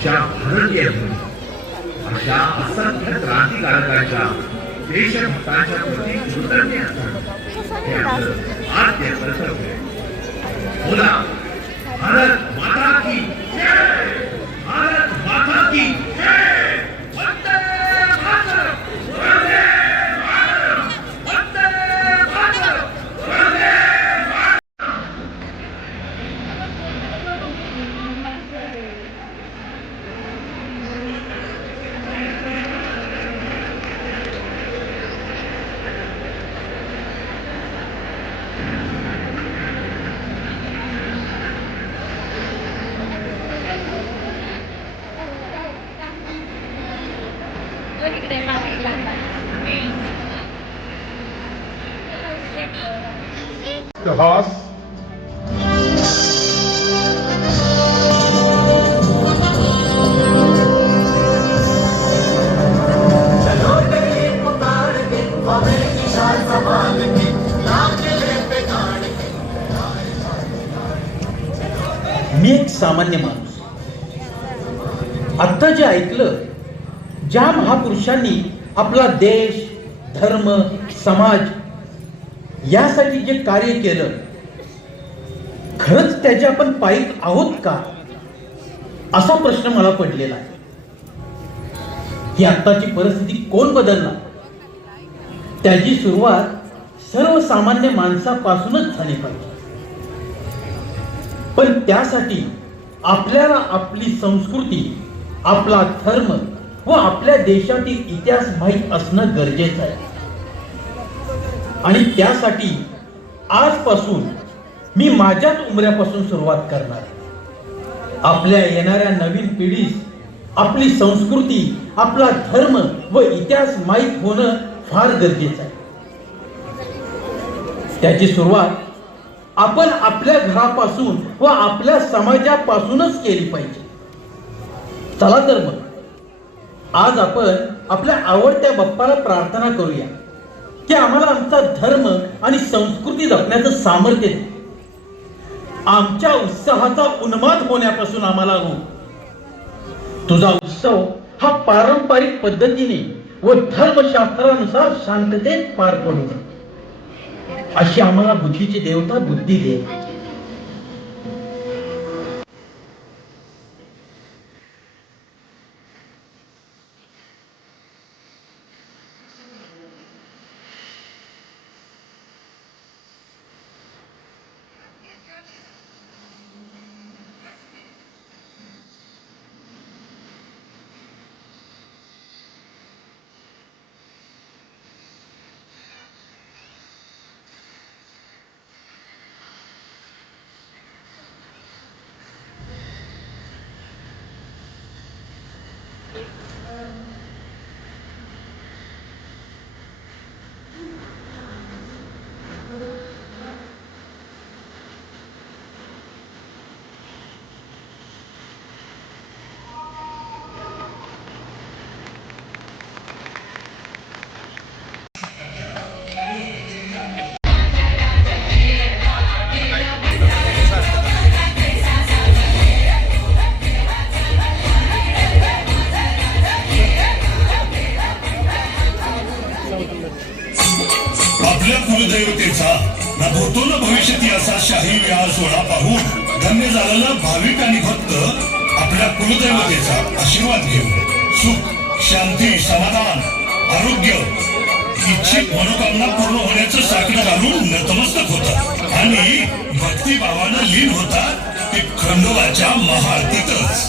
आमच्या भारतीय अशा असंख्य क्रांतिकारकांच्या देशभक्तांच्या प्रती कृतज्ञ असतात हे आपलं आद्य कर्तव्य आहे। बोला भारत माता की जय, भारत माता की जय, वंदे मातरम, वंदे मातरम, वंदे मातरम, वंदे The horse. मी एक सामान्य माणूस. आता जे ऐकलं, ज्या महापुरुषांनी आपला देश, धर्म, समाज यासाठी जे कार्य केलं, खरंच त्याचे आपण पायीक आहोत का, असा प्रश्न मला पडलेला आहे. ही आत्ताची परिस्थिती कोण बदलणार? त्याची सुरुवात सर्वसामान्य माणसापासूनच झाली पाहिजे. पण त्यासाठी आपल्याला आपली संस्कृती, आपला धर्म व आपल्या देशातील इतिहास माहीत असणं गरजेचं आहे. आणि त्यासाठी आजपासून मी माझ्याच उमऱ्यापासून सुरुवात करणार आहे. आपल्या येणाऱ्या नवीन पिढीस आपली संस्कृती, आपला धर्म व इतिहास माहीत होणं फार गरजेचं आहे. त्याची सुरुवात आपण आपल्या घरापासून व आपल्या समाजापासूनच केली पाहिजे. चला तर मग आज आपण आपल्या आवडत्या बाप्पाला प्रार्थना करूया की आम्हाला आमचा धर्म आणि संस्कृती जपण्याचं सामर्थ्य दे. आमच्या उत्साहाचा उन्माद होण्यापासून आम्हाला रोख. तुझा उत्सव हा पारंपरिक पद्धतीने व धर्मशास्त्रानुसार शांततेत पार पडू दे, अशी आम्हाला बुद्धीची देवता बुद्धी दे. आपल्या कुलदैवतेचा ना भूतो न भविष्यती असा शाही विवाह सोहळा पाहून धन्य झालेला भाविक आणि भक्त आपल्या कुलदैवतेचा आशीर्वाद घेऊन सुख, शांती, समाधान, आरोग्य, इच्छित मनोकामना पूर्ण होण्याचं साकडं घालून नतमस्तक होतात आणि भक्तिभावानं लीन होतात ते खंडोबाच्या महाआरतीतच.